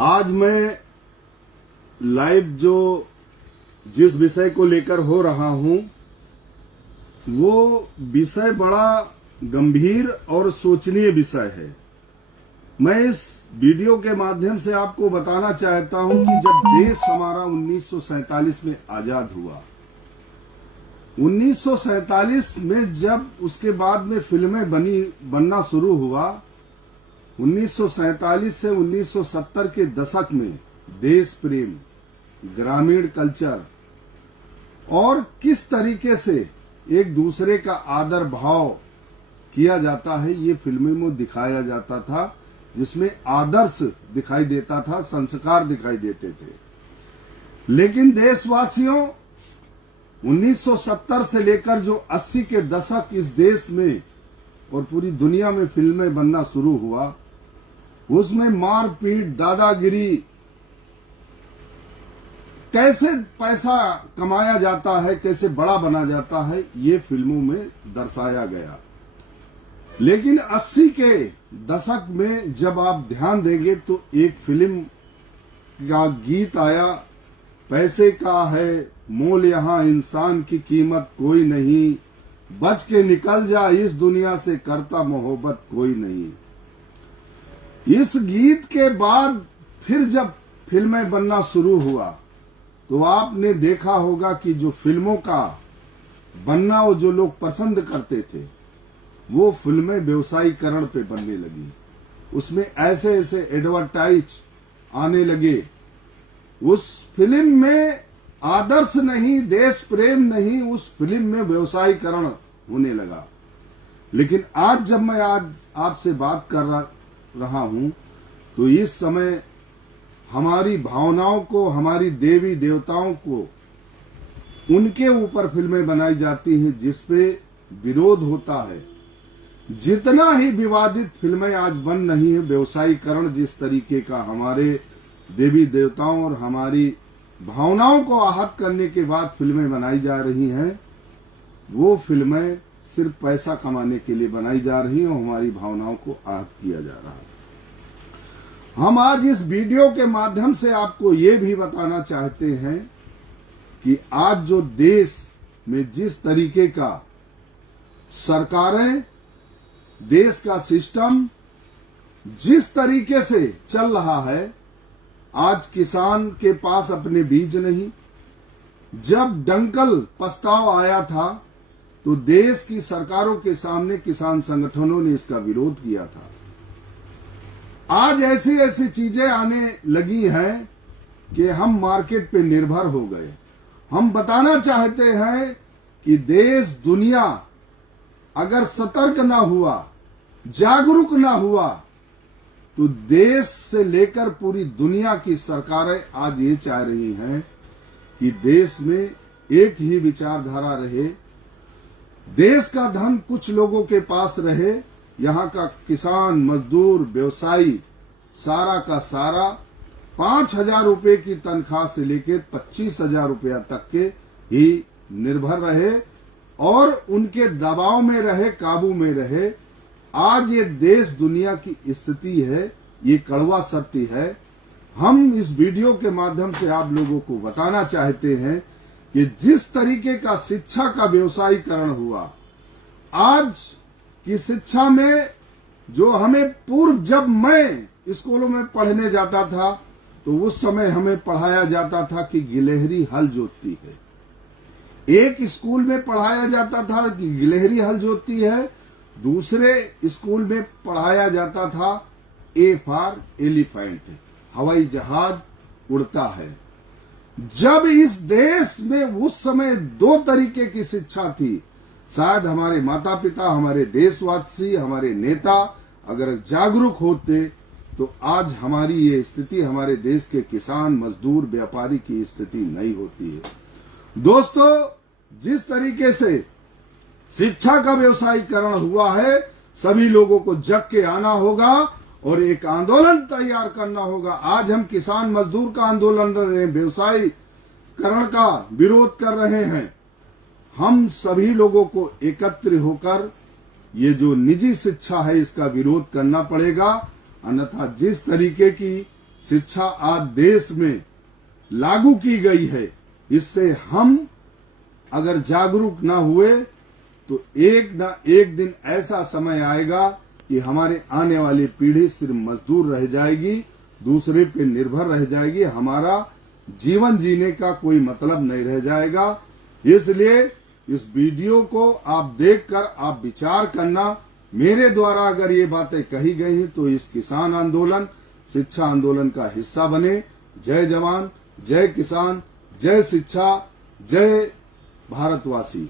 आज मैं लाइव जिस विषय को लेकर हो रहा हूं वो विषय बड़ा गंभीर और सोचनीय विषय है। मैं इस वीडियो के माध्यम से आपको बताना चाहता हूं कि जब देश हमारा 1947 में आजाद हुआ, 1947 में जब उसके बाद में फिल्में बनना शुरू हुआ, 1947 से 1970 के दशक में देश प्रेम, ग्रामीण कल्चर और किस तरीके से एक दूसरे का आदर भाव किया जाता है ये फिल्मों में दिखाया जाता था, जिसमें आदर्श दिखाई देता था, संस्कार दिखाई देते थे। लेकिन देशवासियों 1970 से लेकर जो 80 के दशक इस देश में और पूरी दुनिया में फिल्में बनना शुरू हुआ, उसमें मारपीट, दादागिरी, कैसे पैसा कमाया जाता है, कैसे बड़ा बना जाता है, ये फिल्मों में दर्शाया गया। लेकिन 80 के दशक में जब आप ध्यान देंगे तो एक फिल्म का गीत आया, पैसे का है मोल यहाँ इंसान की कीमत कोई नहीं, बच के निकल जा इस दुनिया से करता मोहब्बत कोई नहीं। इस गीत के बाद फिर जब फिल्में बनना शुरू हुआ तो आपने देखा होगा कि जो फिल्मों का बनना और जो लोग पसंद करते थे वो फिल्में व्यवसायीकरण पे बनने लगी। उसमें ऐसे ऐसे एडवर्टाइज आने लगे। उस फिल्म में आदर्श नहीं, देश प्रेम नहीं, उस फिल्म में व्यवसायीकरण होने लगा। लेकिन आज जब मैं आपसे बात कर रहा हूं तो इस समय हमारी भावनाओं को, हमारी देवी देवताओं को, उनके ऊपर फिल्में बनाई जाती हैं जिसपे विरोध होता है। जितना ही विवादित फिल्में आज बन रही हैं, व्यवसायीकरण जिस तरीके का हमारे देवी देवताओं और हमारी भावनाओं को आहत करने के बाद फिल्में बनाई जा रही हैं, वो फिल्में सिर्फ पैसा कमाने के लिए बनाई जा रही हैं और हमारी भावनाओं को आहत किया जा रहा है। हम आज इस वीडियो के माध्यम से आपको ये भी बताना चाहते हैं कि आज जो देश में जिस तरीके का सरकारें, देश का सिस्टम जिस तरीके से चल रहा है, आज किसान के पास अपने बीज नहीं। जब डंकल प्रस्ताव आया था तो देश की सरकारों के सामने किसान संगठनों ने इसका विरोध किया था। आज ऐसी ऐसी चीजें आने लगी हैं कि हम मार्केट पे निर्भर हो गए। हम बताना चाहते हैं कि देश, दुनिया अगर सतर्क ना हुआ, जागरूक ना हुआ तो देश से लेकर पूरी दुनिया की सरकारें आज ये चाह रही हैं कि देश में एक ही विचारधारा रहे, देश का धन कुछ लोगों के पास रहे, यहाँ का किसान, मजदूर, व्यवसायी सारा का सारा 5,000 रुपए की तनख्वाह से लेकर 25,000 रुपया तक के ही निर्भर रहे और उनके दबाव में रहे, काबू में रहे। आज ये देश दुनिया की स्थिति है, ये कड़वा सत्य है। हम इस वीडियो के माध्यम से आप लोगों को बताना चाहते हैं कि जिस तरीके का शिक्षा का व्यवसायीकरण हुआ, आज की शिक्षा में जो हमें पूर्व, जब मैं स्कूलों में पढ़ने जाता था तो उस समय हमें पढ़ाया जाता था कि गिलहरी हल जोतती है। एक स्कूल में पढ़ाया जाता था कि गिलहरी हल जोतती है, दूसरे स्कूल में पढ़ाया जाता था ए फॉर एलिफेंट, हवाई जहाज उड़ता है। जब इस देश में उस समय दो तरीके की शिक्षा थी, शायद हमारे माता पिता, हमारे देशवासी, हमारे नेता अगर जागरूक होते तो आज हमारी ये स्थिति, हमारे देश के किसान, मजदूर, व्यापारी की स्थिति नहीं होती है। दोस्तों, जिस तरीके से शिक्षा का व्यवसायीकरण हुआ है, सभी लोगों को जग के आना होगा और एक आंदोलन तैयार करना होगा। आज हम किसान मजदूर का आंदोलन कर रहे हैं, व्यवसायीकरण का विरोध कर रहे हैं। हम सभी लोगों को एकत्र होकर ये जो निजी शिक्षा है इसका विरोध करना पड़ेगा। अन्यथा जिस तरीके की शिक्षा आज देश में लागू की गई है, इससे हम अगर जागरूक ना हुए तो एक ना एक दिन ऐसा समय आएगा कि हमारे आने वाली पीढ़ी सिर्फ मजदूर रह जाएगी, दूसरे पे निर्भर रह जाएगी, हमारा जीवन जीने का कोई मतलब नहीं रह जाएगा। इसलिए इस वीडियो को आप देखकर आप विचार करना। मेरे द्वारा अगर ये बातें कही गई हैं तो इस किसान आंदोलन, शिक्षा आंदोलन का हिस्सा बने। जय जवान, जय किसान, जय शिक्षा, जय भारतवासी।